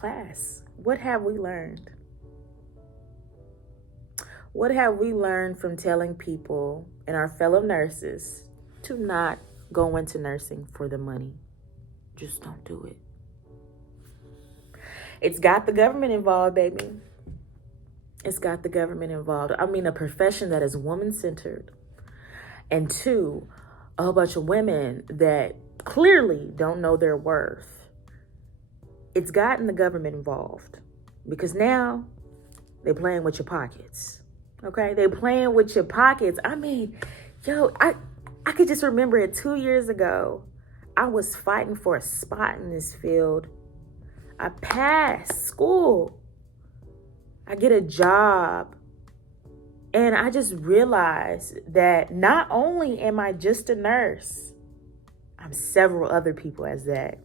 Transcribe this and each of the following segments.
class, what have we learned? What have we learned from telling people and our fellow nurses to not go into nursing for the money? Just don't do it. It's got the government involved, baby. It's got the government involved. I mean, a profession that is woman-centered. And two, a whole bunch of women that clearly don't know their worth. It's gotten the government involved because now they're playing with your pockets. Okay? They're playing with your pockets. I mean, I could just remember it 2 years ago. I was fighting for a spot in this field. I passed school. I get a job. And I just realized that not only am I just a nurse, I'm several other people as that.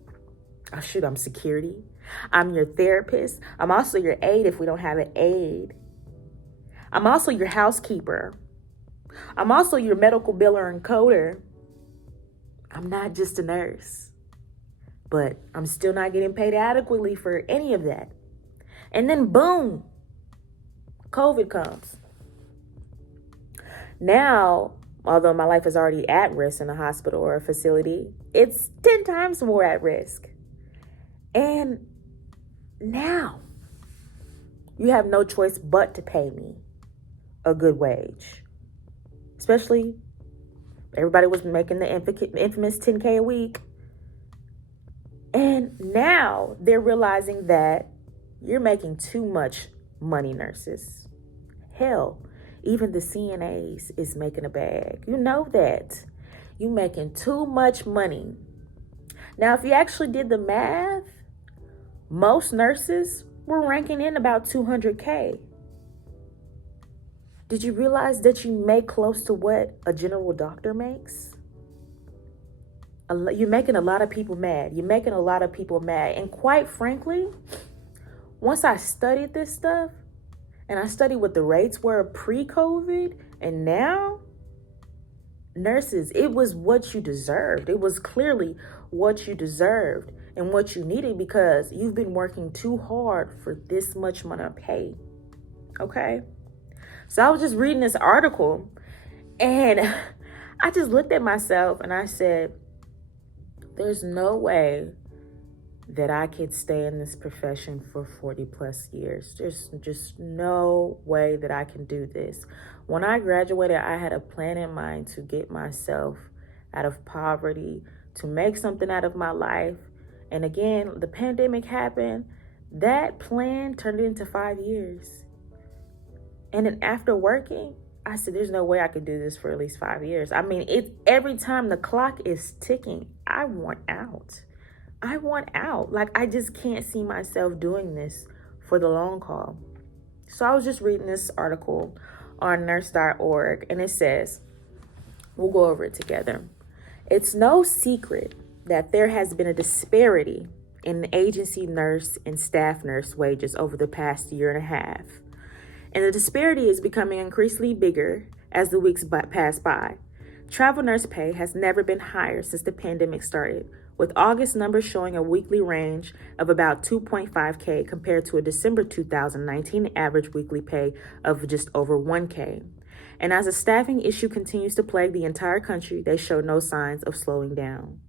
Oh, shoot, I'm security. I'm your therapist. I'm also your aide if we don't have an aide. I'm also your housekeeper. I'm also your medical biller and coder. I'm not just a nurse, but I'm still not getting paid adequately for any of that. And then boom, COVID comes. Now, although my life is already at risk in a hospital or a facility, it's 10 times more at risk. And now you have no choice but to pay me a good wage. Especially everybody was making the infamous 10K a week. And now they're realizing that you're making too much money, nurses. Hell, even the CNAs is making a bag. You know that. You're making too much money. Now, if you actually did the math, most nurses were ranking in about 200K. Did you realize that you make close to what a general doctor makes? You're making a lot of people mad. You're making a lot of people mad. And quite frankly, once I studied this stuff, and I studied what the rates were pre-COVID, and now, nurses, it was what you deserved. It was clearly what you deserved and what you needed because you've been working too hard for this much money pay. Okay? So I was just reading this article, and I just looked at myself and I said, there's no way that I could stay in this profession for 40 plus years. There's just no way that I can do this. When I graduated, I had a plan in mind to get myself out of poverty, to make something out of my life. And again, the pandemic happened. That plan turned into 5 years. And then after working, I said, there's no way I could do this for at least 5 years. I mean, it's every time the clock is ticking, I want out. I want out. Like, I just can't see myself doing this for the long haul. So I was just reading this article on nurse.org, and it says, we'll go over it together. It's no secret that there has been a disparity in agency nurse and staff nurse wages over the past year and a half. And the disparity is becoming increasingly bigger as the weeks pass by. Travel nurse pay has never been higher since the pandemic started, with August numbers showing a weekly range of about 2.5K compared to a December 2019 average weekly pay of just over 1K. And as the staffing issue continues to plague the entire country, they show no signs of slowing down.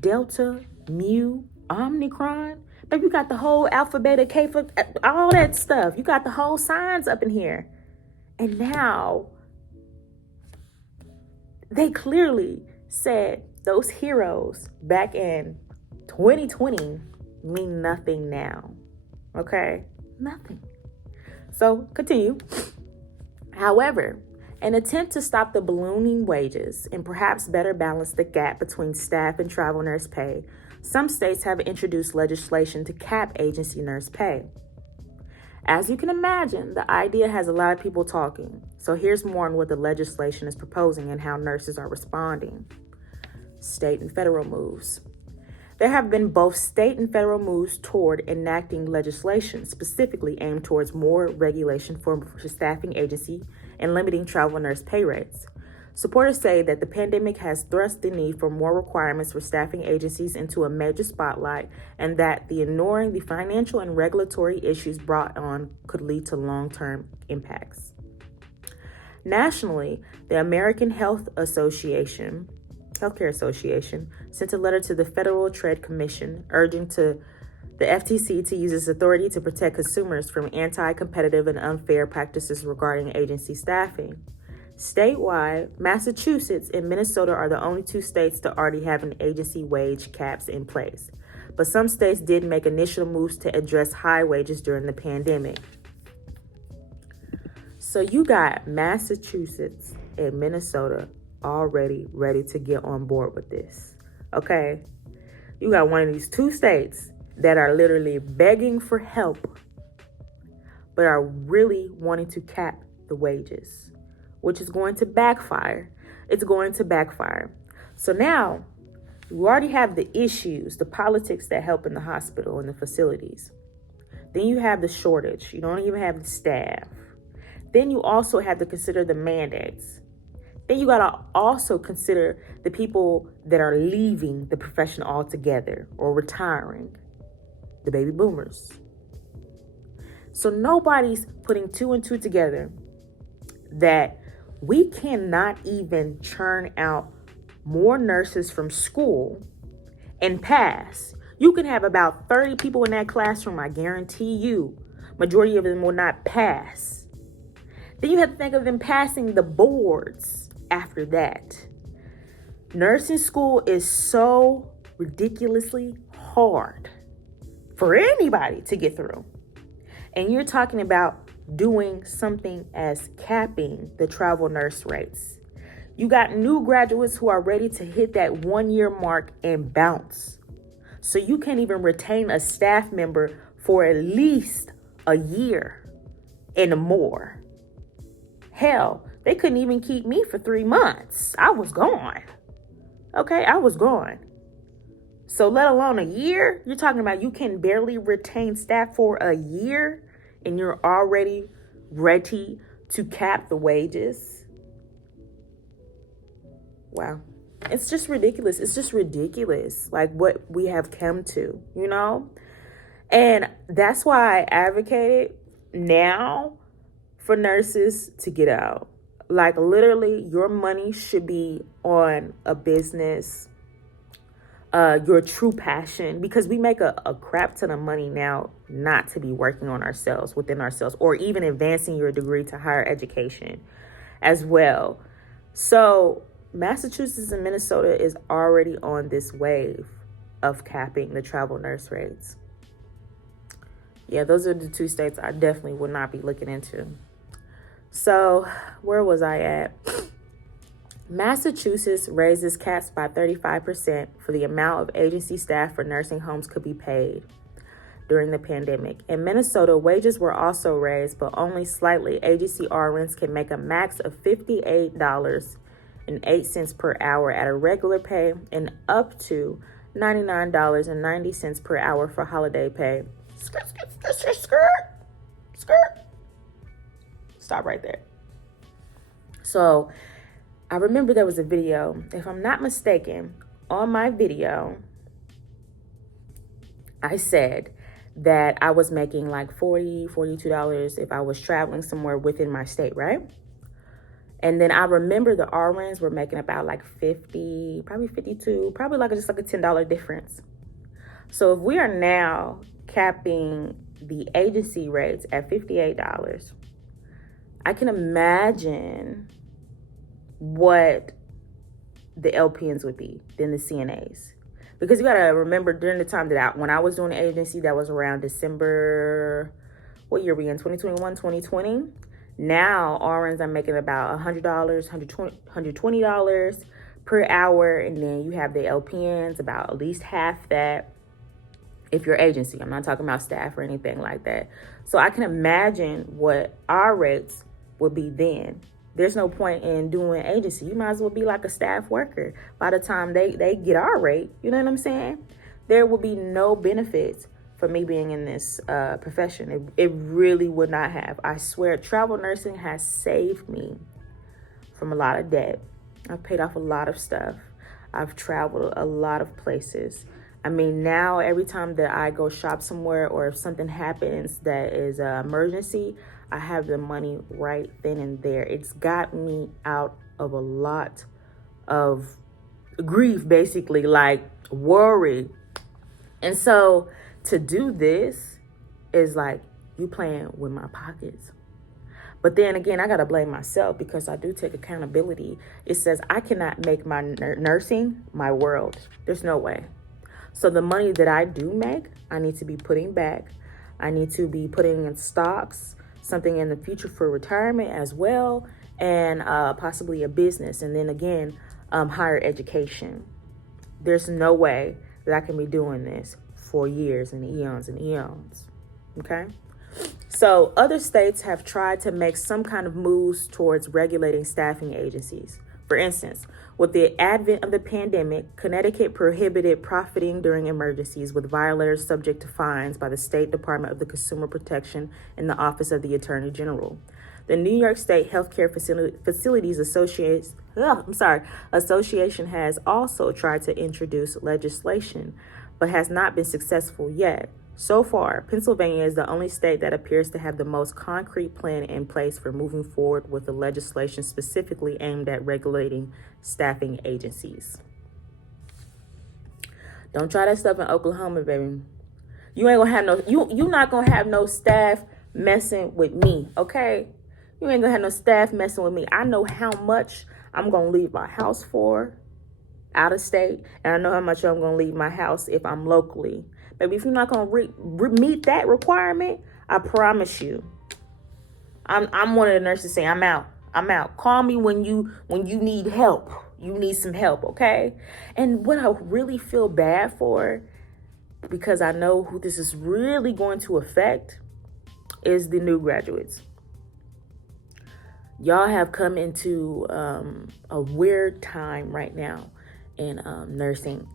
Delta, Mu, Omicron, but you got the whole alphabet, K for all that stuff. You got the whole signs up in here. And now they clearly said those heroes back in 2020 mean nothing now. Okay? Nothing. So continue. However, an attempt to stop the ballooning wages and perhaps better balance the gap between staff and travel nurse pay, some states have introduced legislation to cap agency nurse pay. As you can imagine, the idea has a lot of people talking. So here's more on what the legislation is proposing and how nurses are responding. State and federal moves. There have been both state and federal moves toward enacting legislation specifically aimed towards more regulation for staffing agency and limiting travel nurse pay rates. Supporters say that the pandemic has thrust the need for more requirements for staffing agencies into a major spotlight, and that the ignoring the financial and regulatory issues brought on could lead to long-term impacts. Nationally, the American Healthcare Association sent a letter to the Federal Trade Commission urging the FTC to use its authority to protect consumers from anti-competitive and unfair practices regarding agency staffing. Statewide, Massachusetts and Minnesota are the only two states to already have an agency wage caps in place. But some states did make initial moves to address high wages during the pandemic. So you got Massachusetts and Minnesota already ready to get on board with this. Okay? You got one of these two states that are literally begging for help, but are really wanting to cap the wages, which is going to backfire. It's going to backfire. So now you already have the issues, the politics that help in the hospital and the facilities. Then you have the shortage. You don't even have the staff. Then you also have to consider the mandates. Then you got to also consider the people that are leaving the profession altogether or retiring, the baby boomers. So nobody's putting two and two together that we cannot even churn out more nurses from school and pass. You can have about 30 people in that classroom. I guarantee you, majority of them will not pass. Then you have to think of them passing the boards after that. Nursing school is so ridiculously hard for anybody to get through. And you're talking about doing something as capping the travel nurse rates. You got new graduates who are ready to hit that 1 year mark and bounce. So you can't even retain a staff member for at least a year and more. Hell, they couldn't even keep me for 3 months. I was gone. Okay, I was gone. So let alone a year, you're talking about you can barely retain staff for a year and you're already ready to cap the wages. Wow. It's just ridiculous. It's just ridiculous, like what we have come to, you know? And that's why I advocated now for nurses to get out. Like literally, your money should be on a business, your true passion, because we make a crap ton of money now not to be working on ourselves, within ourselves, or even advancing your degree to higher education as well. So Massachusetts and Minnesota is already on this wave of capping the travel nurse rates. Yeah, those are the two states I definitely would not be looking into. So where was I at? Massachusetts raises caps by 35% for the amount of agency staff for nursing homes could be paid during the pandemic. In Minnesota, wages were also raised, but only slightly. Agency RNs can make a max of $58.08 per hour at a regular pay and up to $99.90 per hour for holiday pay. Skirt. Stop right there. So I remember there was a video, if I'm not mistaken, on my video, I said that I was making like $40, $42 if I was traveling somewhere within my state, right? And then I remember the RNs were making about like 50, probably 52, probably like just like a $10 difference. So if we are now capping the agency rates at $58, I can imagine what the LPNs would be than the CNAs. Because you got to remember, during the time that when I was doing the agency, that was around December, what year are we in, 2021, 2020? Now, RNs are making about $100, $120 per hour. And then you have the LPNs, about at least half that if you're agency. I'm not talking about staff or anything like that. So I can imagine what our rates would be then. There's no point in doing agency. You might as well be like a staff worker. By the time they get our rate, you know what I'm saying? There will be no benefits for me being in this profession. It really would not have. I swear, travel nursing has saved me from a lot of debt. I've paid off a lot of stuff. I've traveled a lot of places. I mean, now every time that I go shop somewhere or if something happens that is an emergency, I have the money right then and there. It's got me out of a lot of grief, basically, like worry. And so to do this is like you playing with my pockets. But then again, I got to blame myself because I do take accountability. It says I cannot make my nursing my world. There's no way. So the money that I do make, I need to be putting back. I need to be putting in stocks, something in the future for retirement as well, and possibly a business. And then again, higher education. There's no way that I can be doing this for years and eons and eons. Okay? So other states have tried to make some kind of moves towards regulating staffing agencies. For instance, with the advent of the pandemic, Connecticut prohibited profiting during emergencies, with violators subject to fines by the State Department of the Consumer Protection and the Office of the Attorney General. The New York State Healthcare Facilities Association has also tried to introduce legislation, but has not been successful yet. So far, Pennsylvania is the only state that appears to have the most concrete plan in place for moving forward with the legislation specifically aimed at regulating staffing agencies. Don't try that stuff in Oklahoma, baby. You ain't gonna have no, you not gonna have no staff messing with me, okay? You ain't gonna have no staff messing with me. I know how much I'm gonna leave my house for out of state, and I know how much I'm gonna leave my house if I'm locally. Baby, if you're not gonna meet that requirement, I promise you, I'm one of the nurses saying I'm out. Call me when you need help. You need some help, okay? And what I really feel bad for, because I know who this is really going to affect, is the new graduates. Y'all have come into a weird time right now in nursing.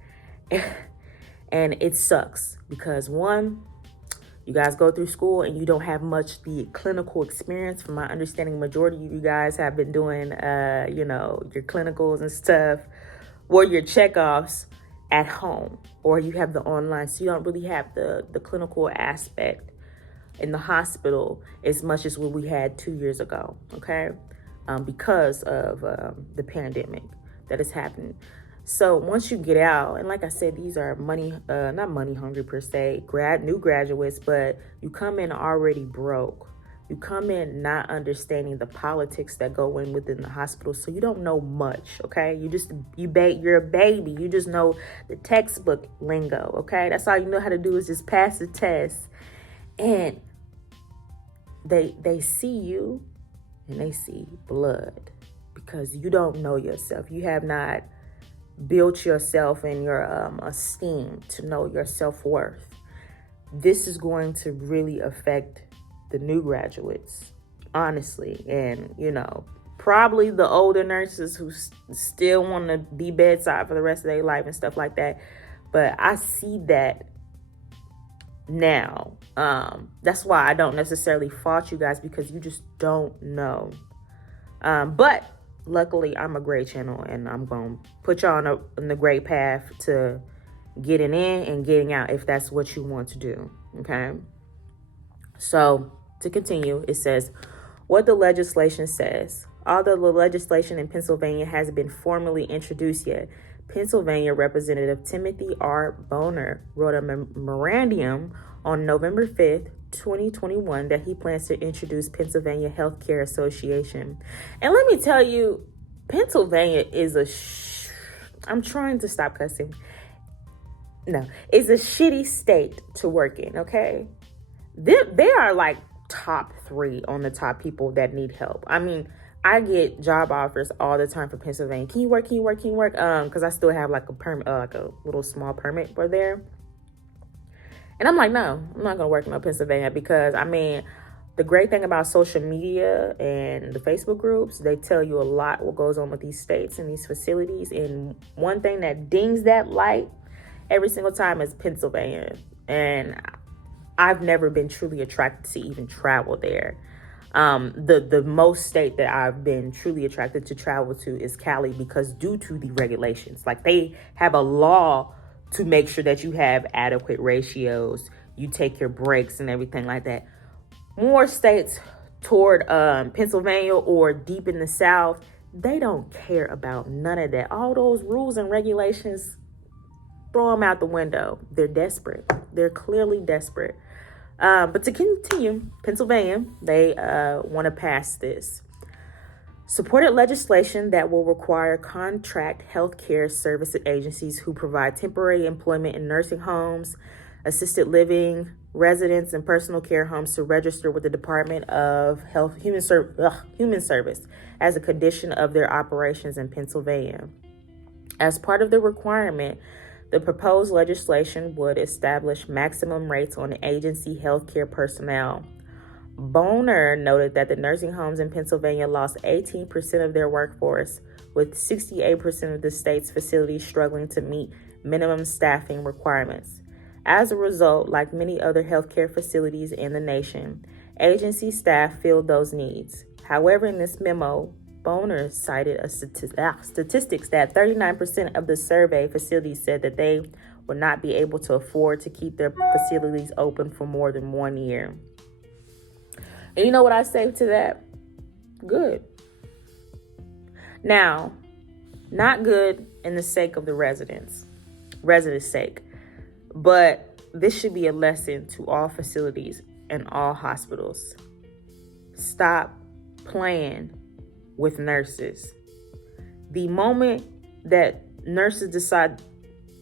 And it sucks because, one, you guys go through school and you don't have much the clinical experience. From my understanding, majority of you guys have been doing, your clinicals and stuff, or your checkoffs at home, or you have the online. So you don't really have the clinical aspect in the hospital as much as what we had 2 years ago, okay? Because of the pandemic that is happening. So once you get out, and like I said, these are not money hungry per se, new graduates, but you come in already broke. You come in not understanding the politics that go in within the hospital, so you don't know much, okay? You're a baby. You just know the textbook lingo, okay? That's all you know how to do is just pass the test. And they see you and they see blood because you don't know yourself. You have not built yourself and your esteem to know your self-worth. This is going to really affect the new graduates, honestly. And, probably the older nurses who still want to be bedside for the rest of their life and stuff like that. But I see that now. That's why I don't necessarily fault you guys, because you just don't know. But luckily, I'm a great channel, and I'm going to put y'all on the great path to getting in and getting out if that's what you want to do, okay? So, to continue, it says, what the legislation says. Although the legislation in Pennsylvania hasn't been formally introduced yet, Pennsylvania Representative Timothy R. Boner wrote a memorandum on November 5th, 2021 that he plans to introduce Pennsylvania Healthcare Association. And let me tell you, Pennsylvania is I'm trying to stop cussing. No, it's a shitty state to work in, okay? They are like top 3 on the top people that need help. I mean, I get job offers all the time for Pennsylvania. Can you work? Because I still have like a permit, like a little small permit for there. And I'm like, no, I'm not going to work in Pennsylvania because, I mean, the great thing about social media and the Facebook groups, they tell you a lot what goes on with these states and these facilities. And one thing that dings that light every single time is Pennsylvania. And I've never been truly attracted to even travel there. The most state that I've been truly attracted to travel to is Cali, because due to the regulations, like they have a law to make sure that you have adequate ratios, you take your breaks and everything like that. More states toward Pennsylvania or deep in the South, they don't care about none of that. All those rules and regulations, throw them out the window. They're desperate. They're clearly desperate. But to continue, Pennsylvania, they want to pass this. Supported legislation that will require contract healthcare service agencies who provide temporary employment in nursing homes, assisted living, residence, and personal care homes to register with the Department of Human Service as a condition of their operations in Pennsylvania. As part of the requirement, the proposed legislation would establish maximum rates on agency healthcare personnel. Bonner noted that the nursing homes in Pennsylvania lost 18% of their workforce, with 68% of the state's facilities struggling to meet minimum staffing requirements. As a result, like many other healthcare facilities in the nation, agency staff filled those needs. However, in this memo, Bonner cited statistics that 39% of the survey facilities said that they would not be able to afford to keep their facilities open for more than 1 year. And you know what I say to that? Good. Now, not good in the sake of the residents' sake, but this should be a lesson to all facilities and all hospitals. Stop playing with nurses. The moment that nurses decide,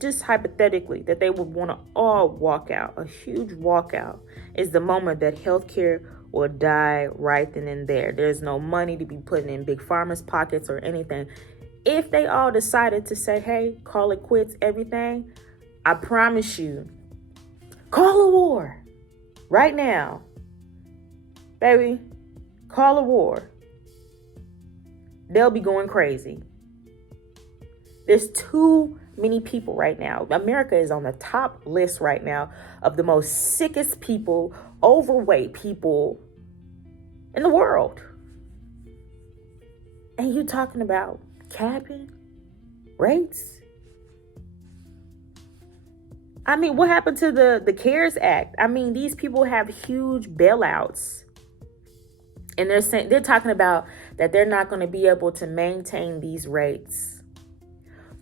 just hypothetically, that they would want to all walk out, a huge walkout, is the moment that healthcare will die right then and there. There's no money to be put in big pharma's pockets or anything. If they all decided to say, hey, call it quits, everything, I promise you, call a war right now. Baby, call a war. They'll be going crazy. There's too many people right now. America is on the top list right now of the most sickest people, overweight people in the world. And you talking about capping rates? I mean, what happened to the CARES Act? I mean, these people have huge bailouts. And they're talking about that they're not going to be able to maintain these rates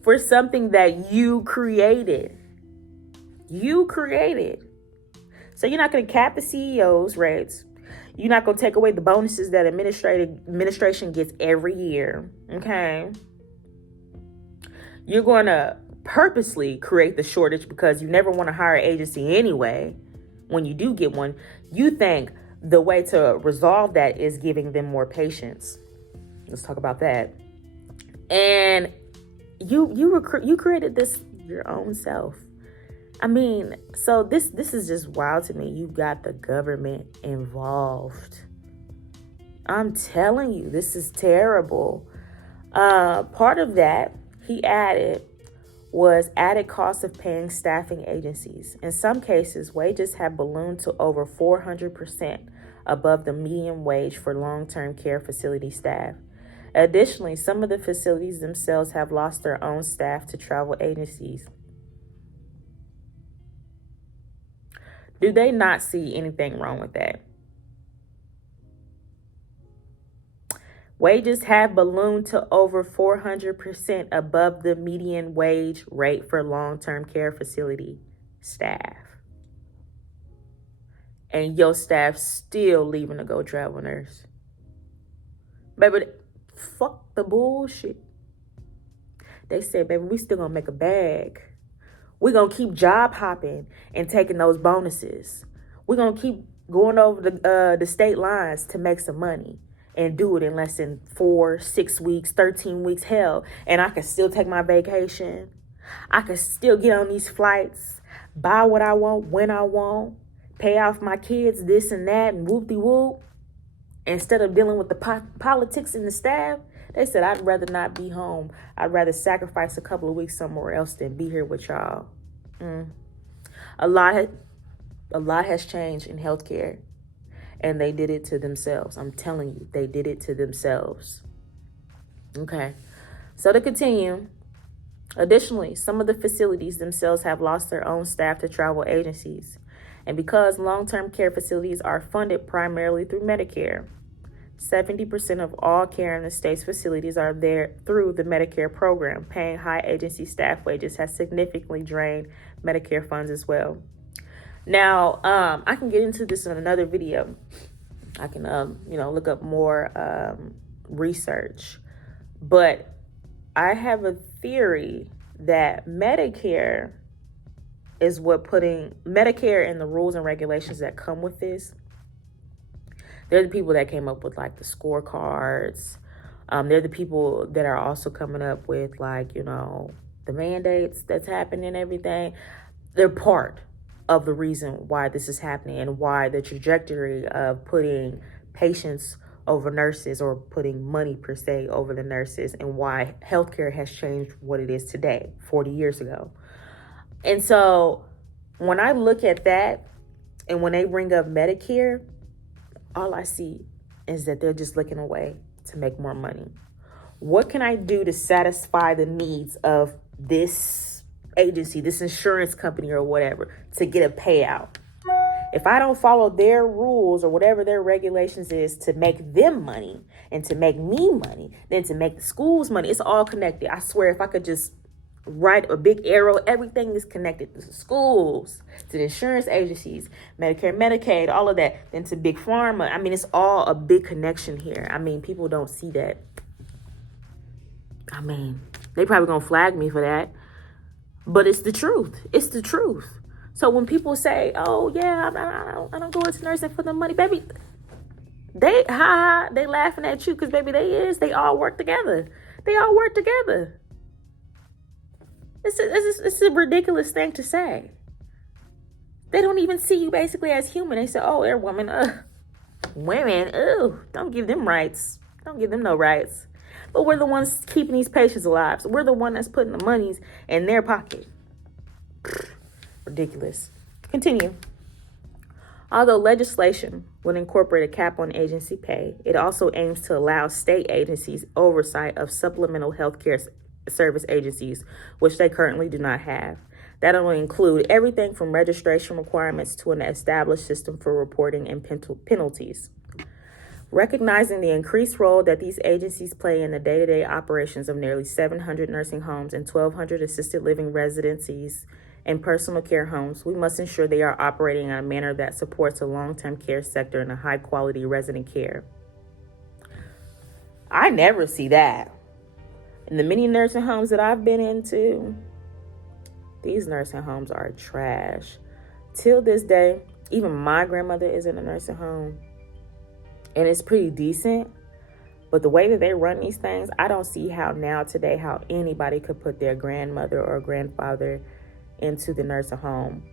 for something that you created. You created. So you're not going to cap the CEO's rates. You're not going to take away the bonuses that administration gets every year. Okay. You're going to purposely create the shortage because you never want to hire an agency anyway. When you do get one, you think the way to resolve that is giving them more patients. Let's talk about that. And you created this your own self. I mean, so this is just wild to me. You got the government involved. I'm telling you, this is terrible. Part of that, he added, was added cost of paying staffing agencies. In some cases, wages have ballooned to over 400% above the median wage for long-term care facility staff. Additionally, some of the facilities themselves have lost their own staff to travel agencies. Do they not see anything wrong with that? Wages have ballooned to over 400% above the median wage rate for long-term care facility staff. And your staff still leaving to go travel nurse. Baby, fuck the bullshit. They said, baby, we still gonna make a bag. We're gonna keep job hopping and taking those bonuses. We're gonna keep going over the state lines to make some money and do it in less than 4, 6 weeks, 13 weeks, hell. And I can still take my vacation. I can still get on these flights, buy what I want, when I want, pay off my kids, this and that, and whoop-de-whoop. Instead of dealing with the politics and the staff, they said, I'd rather not be home. I'd rather sacrifice a couple of weeks somewhere else than be here with y'all. A lot has changed in healthcare. And they did it to themselves. I'm telling you, they did it to themselves. Okay. So to continue, additionally, some of the facilities themselves have lost their own staff to travel agencies. And because long-term care facilities are funded primarily through Medicare, 70% of all care in the state's facilities are there through the Medicare program. Paying high agency staff wages has significantly drained Medicare funds as well. Now, I can get into this in another video. I can, look up more research. But I have a theory that Medicare is what putting Medicare and the rules and regulations that come with this. They're the people that came up with like the scorecards. They're the people that are also coming up with like, the mandates that's happening and everything. They're part of the reason why this is happening and why the trajectory of putting patients over nurses, or putting money per se over the nurses, and why healthcare has changed what it is today, 40 years ago. And so when I look at that, and when they bring up Medicare, all I see is that they're just looking away to make more money. What can I do to satisfy the needs of this agency, this insurance company or whatever, to get a payout? If I don't follow their rules or whatever their regulations is to make them money and to make me money, then to make the schools money, it's all connected. I swear, if I could just write a big arrow, everything is connected to the schools, to the insurance agencies, Medicare, Medicaid, all of that, then to big pharma. I mean, it's all a big connection here. I mean, people don't see that. I mean, they probably gonna flag me for that, but it's the truth. It's the truth. So when people say, "Oh yeah, I don't go into nursing for the money," baby, they laughing at you because baby, they all work together. They all work together. It's a ridiculous thing to say. They don't even see you basically as human. They say, "Oh, they're women. Women. Oh, don't give them rights. Don't give them no rights." But we're the ones keeping these patients alive. So we're the one that's putting the monies in their pocket. Ridiculous. Continue. Although legislation would incorporate a cap on agency pay, it also aims to allow state agencies oversight of supplemental health care service agencies, which they currently do not have. That will include everything from registration requirements to an established system for reporting and penalties. Recognizing the increased role that these agencies play in the day-to-day operations of nearly 700 nursing homes and 1,200 assisted living residencies and personal care homes, we must ensure they are operating in a manner that supports a long-term care sector and a high-quality resident care. I never see that. In the many nursing homes that I've been into, these nursing homes are trash. Till this day, even my grandmother is in a nursing home, and it's pretty decent. But the way that they run these things, I don't see how anybody could put their grandmother or grandfather into the nursing home.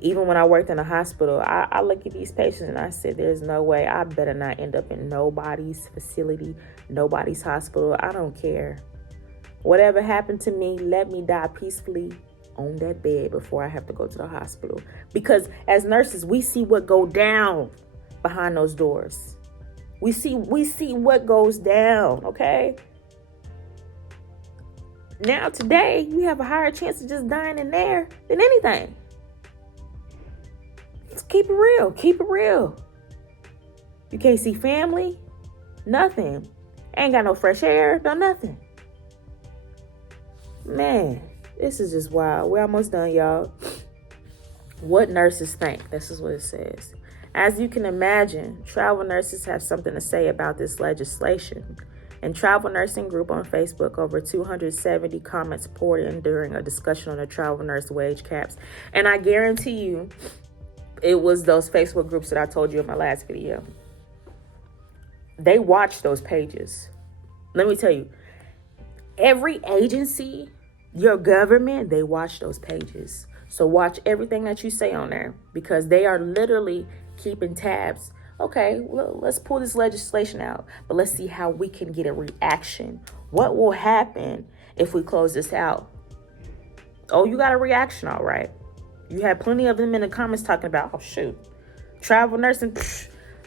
Even when I worked in a hospital, I look at these patients and I said, there's no way. I better not end up in nobody's facility, nobody's hospital. I don't care. Whatever happened to me, let me die peacefully on that bed before I have to go to the hospital. Because as nurses, we see what go down behind those doors. We see what goes down, okay? Now today, you have a higher chance of just dying in there than anything. Let's keep it real. Keep it real. You can't see family, nothing. Ain't got no fresh air, no nothing. Man, this is just wild. We're almost done, y'all. What nurses think. This is what it says. As you can imagine, travel nurses have something to say about this legislation. In Travel Nursing Group on Facebook, over 270 comments poured in during a discussion on the travel nurse wage caps. And I guarantee you, it was those Facebook groups that I told you in my last video. They watch those pages. Let me tell you, every agency, your government, they watch those pages. So watch everything that you say on there, because they are literally keeping tabs. Okay, well, let's pull this legislation out, but let's see how we can get a reaction. What will happen if we close this out? Oh, you got a reaction, all right. You had plenty of them in the comments talking about, oh, shoot, travel nursing,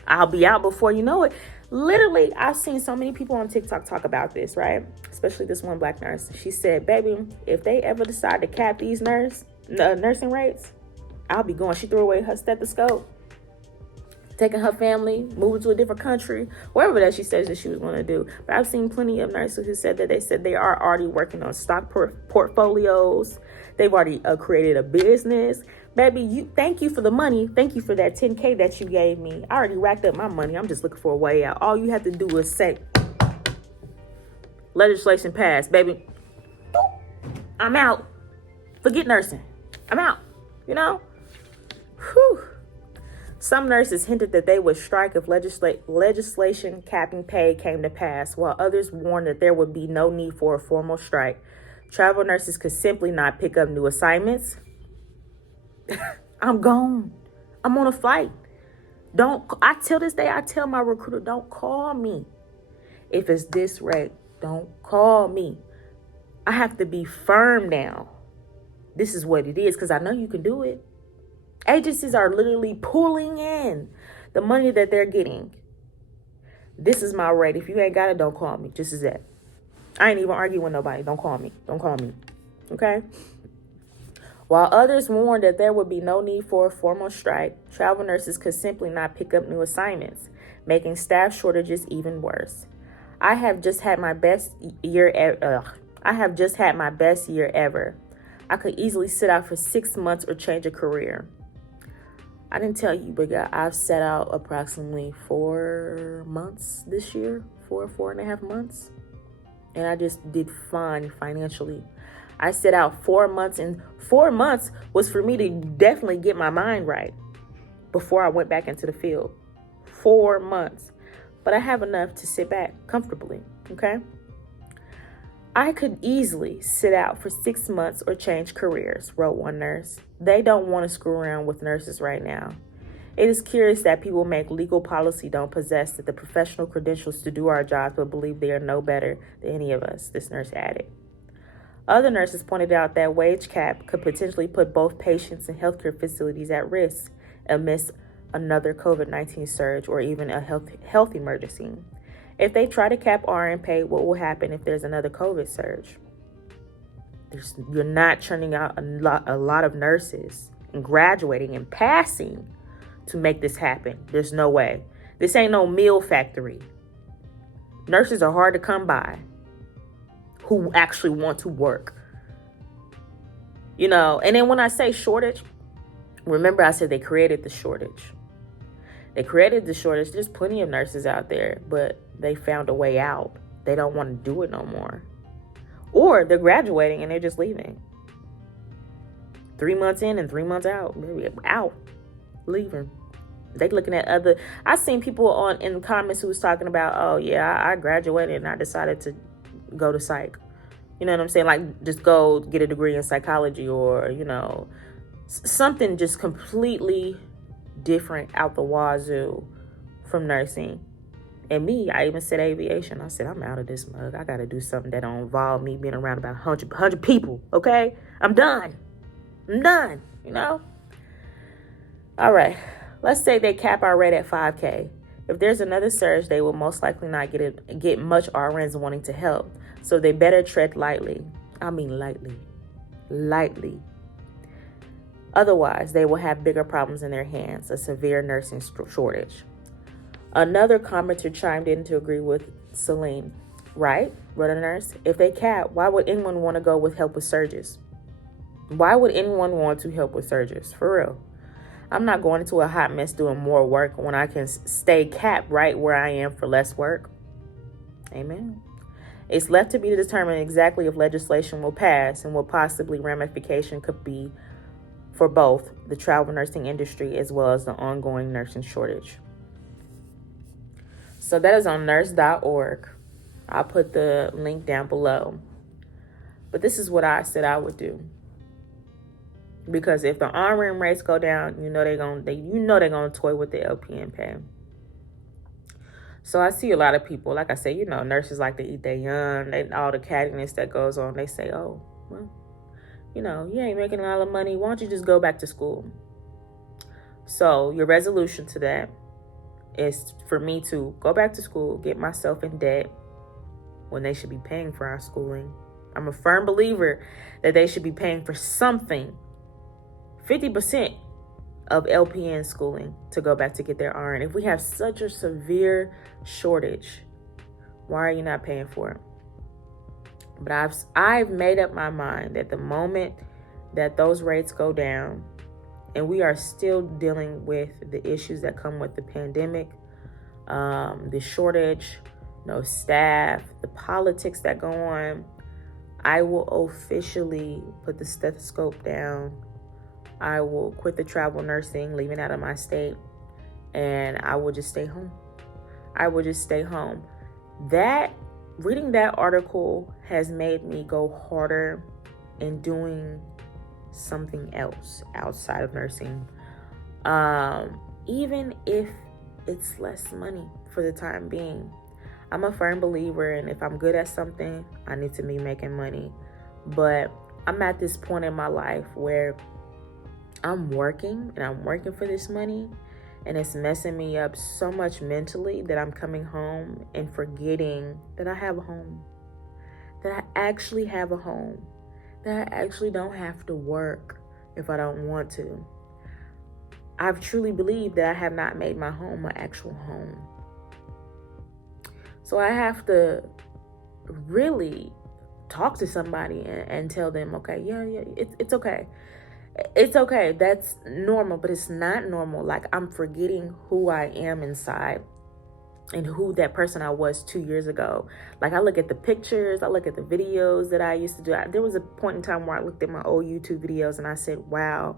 I'll be out before you know it. Literally, I've seen so many people on TikTok talk about this, right? Especially this one black nurse. She said, baby, if they ever decide to cap these nursing rates, I'll be going. She threw away her stethoscope, taking her family, moving to a different country, wherever that she says that she was going to do. But I've seen plenty of nurses who said that they are already working on stock portfolios. They've already created a business. Baby, thank you for the money. Thank you for that $10K that you gave me. I already racked up my money. I'm just looking for a way out. All you have to do is say, legislation passed, baby. I'm out. Forget nursing. I'm out. You know? Whew. Some nurses hinted that they would strike if legislation capping pay came to pass, while others warned that there would be no need for a formal strike. Travel nurses could simply not pick up new assignments. I'm gone. I'm on a flight. Till this day, I tell my recruiter, don't call me. If it's this rate, don't call me. I have to be firm now. This is what it is, because I know you can do it. Agencies are literally pulling in the money that they're getting. This is my rate. If you ain't got it, don't call me. Just as that. I ain't even arguing with nobody. Don't call me. Don't call me. Okay? While others warned that there would be no need for a formal strike, travel nurses could simply not pick up new assignments, making staff shortages even worse. I have just had my best year ever. I could easily sit out for 6 months or change a career. I didn't tell you, but I've sat out approximately 4 months this year, 4.5 months. And I just did fine financially. I set out 4 months, and 4 months was for me to definitely get my mind right before I went back into the field. 4 months. But I have enough to sit back comfortably, okay? I could easily sit out for 6 months or change careers, wrote one nurse. They don't want to screw around with nurses right now. It is curious that people make legal policy don't possess the professional credentials to do our jobs, but believe they are no better than any of us, this nurse added. Other nurses pointed out that wage cap could potentially put both patients and healthcare facilities at risk amidst another COVID-19 surge or even a health emergency. If they try to cap RN pay, what will happen if there's another COVID surge? You're not churning out a lot of nurses and graduating and passing to make this happen. There's no way. This ain't no meal factory. Nurses are hard to come by who actually want to work. You know, and then when I say shortage, remember I said they created the shortage. There's plenty of nurses out there, but they found a way out. They don't want to do it no more. Or they're graduating and they're just leaving. 3 months in and 3 months out. Maybe out. Leaving. They looking at other. I've seen people in the comments who was talking about, oh yeah, I graduated and I decided to go to psych. You know what I'm saying? Like just go get a degree in psychology or, you know, something just completely different out the wazoo from nursing. And me, I even said aviation. I said, I'm out of this mug. I got to do something that don't involve me being around about 100 people, okay? I'm done, you know? All right, let's say they cap our rate at $5K. If there's another surge, they will most likely not get much RNs wanting to help. So they better tread lightly. I mean lightly. Otherwise, they will have bigger problems in their hands, a severe nursing shortage. Another commenter chimed in to agree with Celine. Right, wrote a nurse. If they cap, why would anyone want to go with help with surges? Why would anyone want to help with surges? For real. I'm not going into a hot mess doing more work when I can stay capped right where I am for less work. Amen. It's left to be determined exactly if legislation will pass and what possibly ramification could be for both the travel nursing industry as well as the ongoing nursing shortage. So that is on nurse.org. I'll put the link down below. But this is what I said I would do. Because if the RN rates go down, you know they're gonna toy with the LPN pay. So I see a lot of people, like I say, you know, nurses like to eat their young, all the cattiness that goes on. They say, oh, well, you know, you ain't making a lot of money. Why don't you just go back to school? So your resolution to that is for me to go back to school, get myself in debt when they should be paying for our schooling. I'm a firm believer that they should be paying for something, 50% of LPN schooling, to go back to get their RN. If we have such a severe shortage, why are you not paying for it? But I've made up my mind that the moment that those rates go down, and we are still dealing with the issues that come with the pandemic, the shortage, no staff, the politics that go on, I will officially put the stethoscope down. I will quit the travel nursing, leaving out of my state, and I will just stay home. I will just stay home. Reading that article has made me go harder in doing something else outside of nursing. Even if it's less money for the time being. I'm a firm believer, and if I'm good at something, I need to be making money. But I'm at this point in my life where I'm working for this money, and it's messing me up so much mentally that I'm coming home and forgetting that I have a home, that I actually have a home, that I actually don't have to work if I don't want to. I've truly believed that I have not made my home an actual home. So I have to really talk to somebody and tell them, okay, yeah, it's okay. It's okay. That's normal, but it's not normal. Like, I'm forgetting who I am inside and who that person I was 2 years ago. Like, I look at the pictures, I look at the videos that I used to do. There was a point in time where I looked at my old YouTube videos and I said, wow,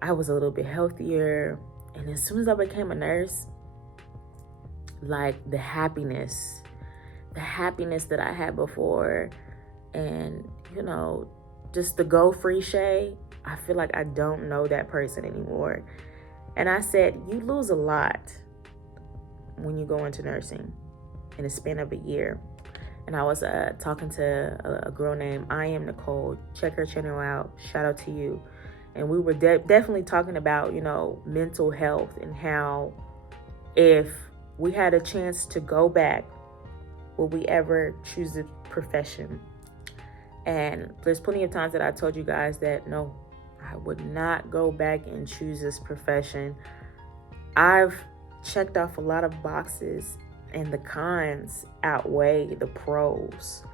I was a little bit healthier. And as soon as I became a nurse, like the happiness that I had before, and just the go free Shay, I feel like I don't know that person anymore. And I said, you lose a lot when you go into nursing in a span of a year. And I was talking to a girl named I Am Nicole. Check her channel out. Shout out to you. And we were definitely talking about, mental health, and how if we had a chance to go back, would we ever choose a profession? And there's plenty of times that I told you guys that no, I would not go back and choose this profession. I've checked off a lot of boxes, and the cons outweigh the pros.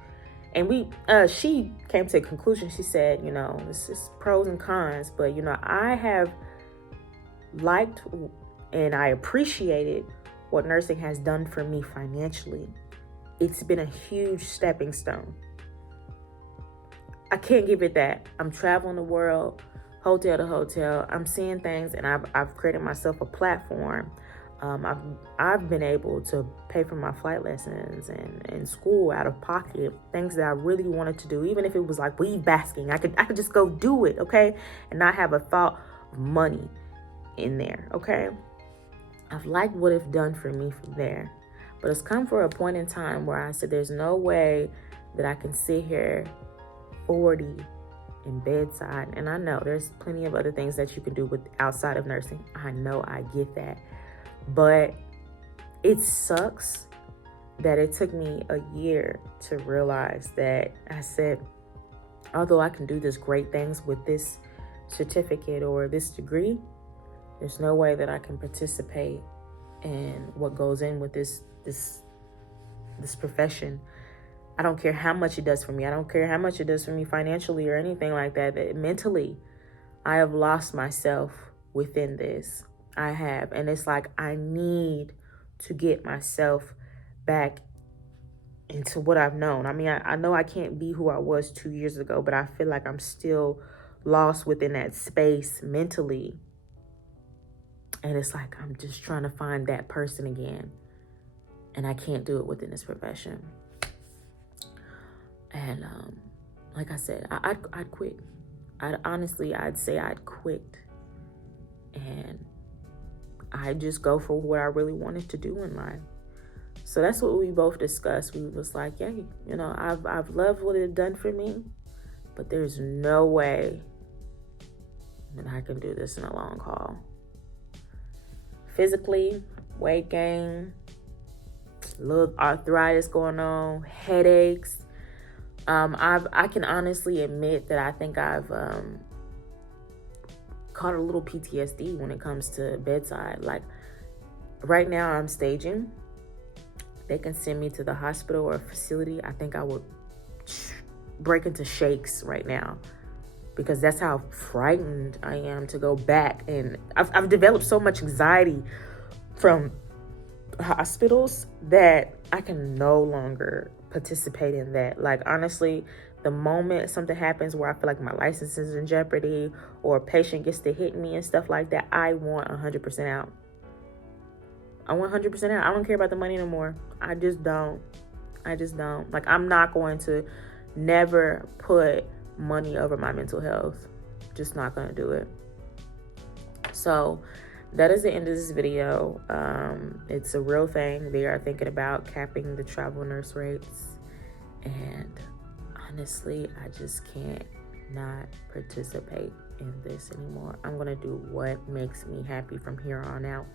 And she came to a conclusion. She said, this is pros and cons, but I have liked and I appreciated what nursing has done for me financially. It's been a huge stepping stone. I can't give it that. I'm traveling the world, hotel to hotel. I'm seeing things, and I've created myself a platform. I've been able to pay for my flight lessons and school out of pocket, things that I really wanted to do. Even if it was like weed basking, I could just go do it, okay? And not have a thought of money in there, okay? I've liked what it's done for me from there. But it's come for a point in time where I said, there's no way that I can sit here 40 in bedside. And I know there's plenty of other things that you can do with outside of nursing. I know, I get that. But it sucks that it took me a year to realize that I said, although I can do this great things with this certificate or this degree, there's no way that I can participate in what goes in with this profession. I don't care how much it does for me. I don't care how much it does for me financially or anything like that. That mentally, I have lost myself within this. I have. And it's like, I need to get myself back into what I've known. I mean, I know I can't be who I was 2 years ago, but I feel like I'm still lost within that space mentally. And it's like, I'm just trying to find that person again. And I can't do it within this profession. And like I said, I'd quit. I'd say I'd quit. And I just go for what I really wanted to do in life. So that's what we both discussed. We was like, yeah, I've loved what it done for me, but there's no way that I can do this in a long haul. physically, weight gain, little arthritis going on, headaches. I can honestly admit that I think I've caught a little PTSD when it comes to bedside. Like right now I'm staging. They can send me to the hospital or facility. I think I would break into shakes right now because that's how frightened I am to go back. And I've developed so much anxiety from hospitals that I can no longer participate in that. Like honestly, the moment something happens where I feel like my license is in jeopardy or a patient gets to hit me and stuff like that, I want 100% out. I want 100% out. I don't care about the money no more. I just don't. Like I'm not going to never put money over my mental health. Just not going to do it. So that is the end of this video. It's a real thing. They are thinking about capping the travel nurse rates. And honestly, I just can't not participate in this anymore. I'm going to do what makes me happy from here on out.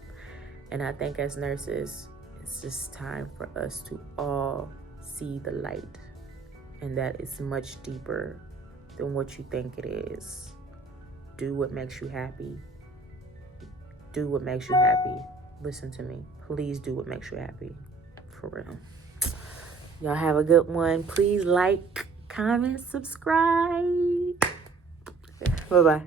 And I think as nurses, it's just time for us to all see the light. And that is much deeper than what you think it is. Do what makes you happy. Do what makes you happy. Listen to me. Please do what makes you happy. For real. Y'all have a good one. Please like, comment, subscribe. Bye-bye.